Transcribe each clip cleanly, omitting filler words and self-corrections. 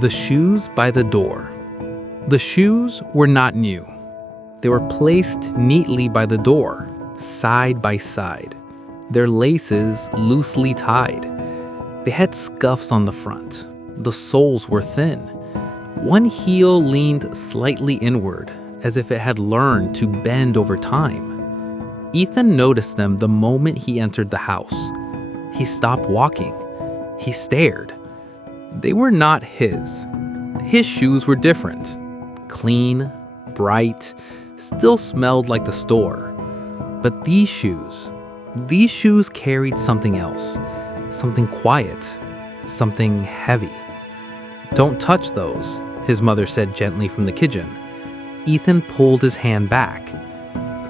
The shoes by the door. The shoes were not new. They were placed neatly by the door, side by side, their laces loosely tied. They had scuffs on the front. The soles were thin. One heel leaned slightly inward, as if it had learned to bend over time. Ethan noticed them the moment he entered the house. He stopped walking. He stared. They were not his. His shoes were different. Clean, bright, still smelled like the store. But these shoes carried something else. Something quiet. Something heavy. "Don't touch those," his mother said gently from the kitchen. Ethan pulled his hand back.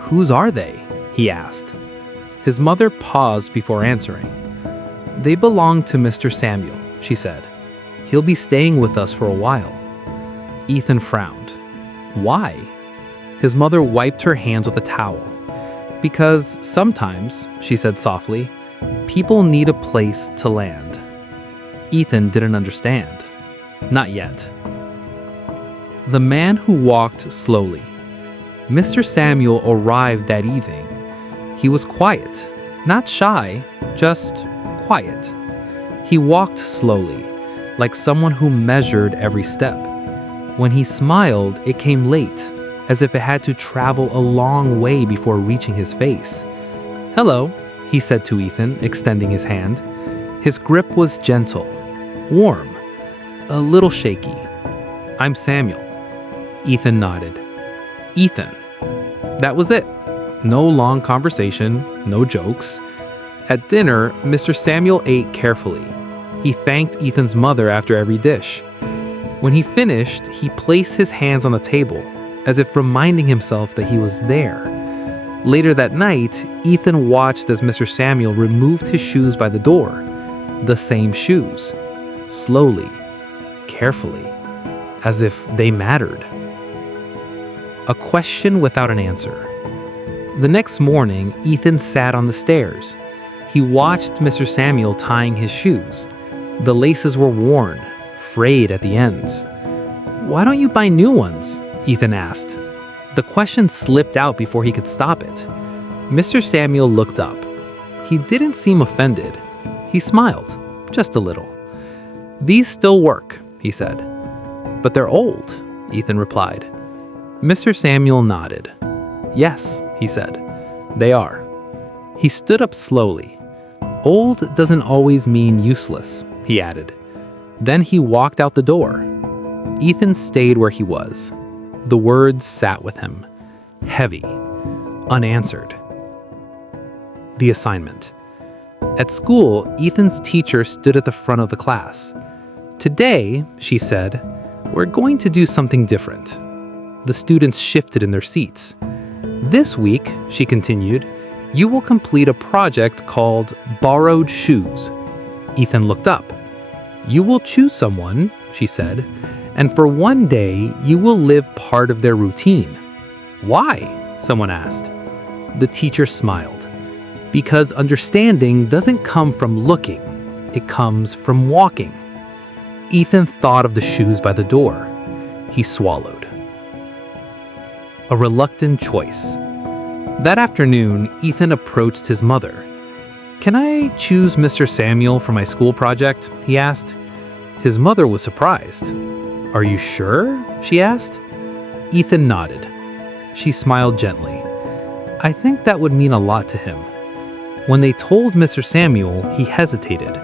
"Whose are they?" he asked. His mother paused before answering. "They belong to Mr. Samuel," she said. "He'll be staying with us for a while." Ethan frowned. "Why?" His mother wiped her hands with a towel. "Because sometimes," she said softly, "people need a place to land." Ethan didn't understand. Not yet. The man who walked slowly. Mr. Samuel arrived that evening. He was quiet, not shy, just quiet. He walked slowly, like someone who measured every step. When he smiled, it came late, as if it had to travel a long way before reaching his face. "Hello," he said to Ethan, extending his hand. His grip was gentle, warm, a little shaky. "I'm Samuel." Ethan nodded. Ethan. That was it. No long conversation, no jokes. At dinner, Mr. Samuel ate carefully. He thanked Ethan's mother after every dish. When he finished, he placed his hands on the table, as if reminding himself that he was there. Later that night, Ethan watched as Mr. Samuel removed his shoes by the door. The same shoes. Slowly, carefully, as if they mattered. A question without an answer. The next morning, Ethan sat on the stairs. He watched Mr. Samuel tying his shoes. The laces were worn, frayed at the ends. "Why don't you buy new ones?" Ethan asked. The question slipped out before he could stop it. Mr. Samuel looked up. He didn't seem offended. He smiled, just a little. "These still work," he said. "But they're old," Ethan replied. Mr. Samuel nodded. "Yes," he said, "they are." He stood up slowly. "Old doesn't always mean useless," he added. Then he walked out the door. Ethan stayed where he was. The words sat with him, heavy, unanswered. The assignment. At school, Ethan's teacher stood at the front of the class. "Today," she said, "we're going to do something different." The students shifted in their seats. "This week," she continued, "you will complete a project called Borrowed Shoes." Ethan looked up. "You will choose someone," she said, "and for one day you will live part of their routine." "Why?" someone asked. The teacher smiled. "Because understanding doesn't come from looking, it comes from walking." Ethan thought of the shoes by the door. He swallowed. A reluctant choice. That afternoon, Ethan approached his mother. "Can I choose Mr. Samuel for my school project?" he asked. His mother was surprised. "Are you sure?" she asked. Ethan nodded. She smiled gently. "I think that would mean a lot to him." When they told Mr. Samuel, he hesitated.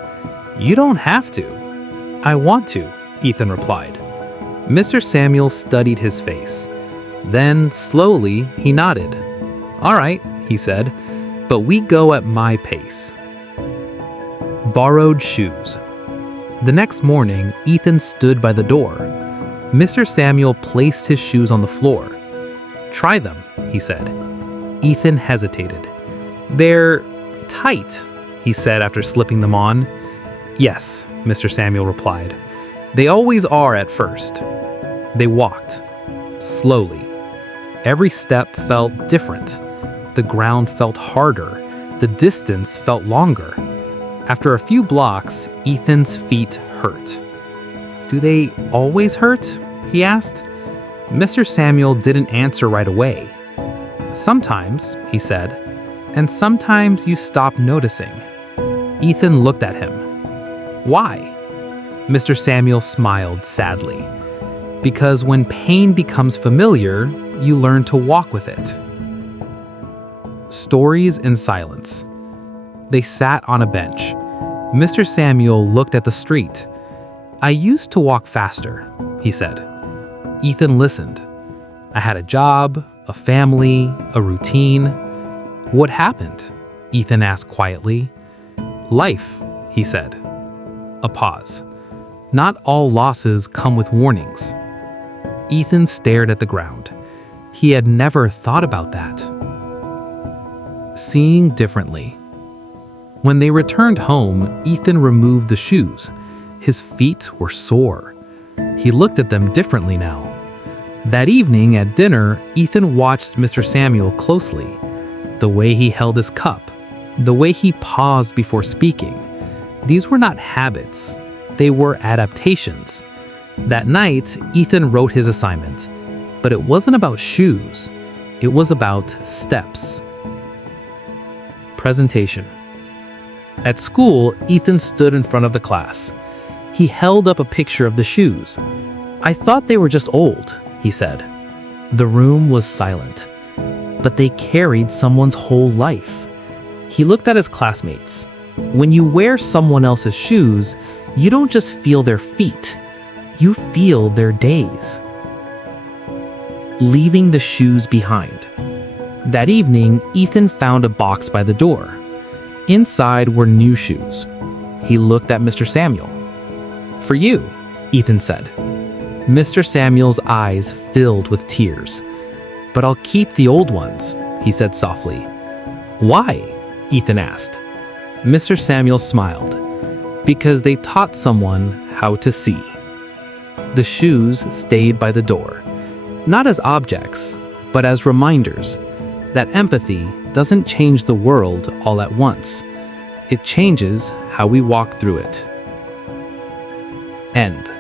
"You don't have to." "I want to," Ethan replied. Mr. Samuel studied his face. Then, slowly, he nodded. "All right," he said, "but we go at my pace." Borrowed shoes. The next morning, Ethan stood by the door. Mr. Samuel placed his shoes on the floor. "Try them," he said. Ethan hesitated. "They're tight," he said after slipping them on. "Yes," Mr. Samuel replied. "They always are at first." They walked, slowly. Every step felt different. The ground felt harder. The distance felt longer. After a few blocks, Ethan's feet hurt. "Do they always hurt?" he asked. Mr. Samuel didn't answer right away. "Sometimes," he said, "and sometimes you stop noticing." Ethan looked at him. "Why?" Mr. Samuel smiled sadly. "Because when pain becomes familiar, you learn to walk with it." Stories in silence. They sat on a bench. Mr. Samuel looked at the street. "I used to walk faster," he said. Ethan listened. "I had a job, a family, a routine." "What happened?" Ethan asked quietly. "Life," he said. A pause. "Not all losses come with warnings." Ethan stared at the ground. He had never thought about that. Seeing differently. When they returned home, Ethan removed the shoes. His feet were sore. He looked at them differently now. That evening at dinner, Ethan watched Mr. Samuel closely. The way he held his cup, the way he paused before speaking. These were not habits. They were adaptations. That night, Ethan wrote his assignment. But it wasn't about shoes. It was about steps. Presentation. At school, Ethan stood in front of the class. He held up a picture of the shoes. "I thought they were just old," he said. The room was silent. But they carried someone's whole life. He looked at his classmates. When you wear someone else's shoes, you don't just feel their feet. You feel their days. Leaving the shoes behind. That evening, Ethan found a box by the door. Inside were new shoes. He looked at Mr. Samuel. "For you," Ethan said. Mr. Samuel's eyes filled with tears. "But I'll keep the old ones," he said softly. "Why?" Ethan asked. Mr. Samuel smiled. "Because they taught someone how to see." The shoes stayed by the door, not as objects, but as reminders that empathy doesn't change the world all at once. It changes how we walk through it. End.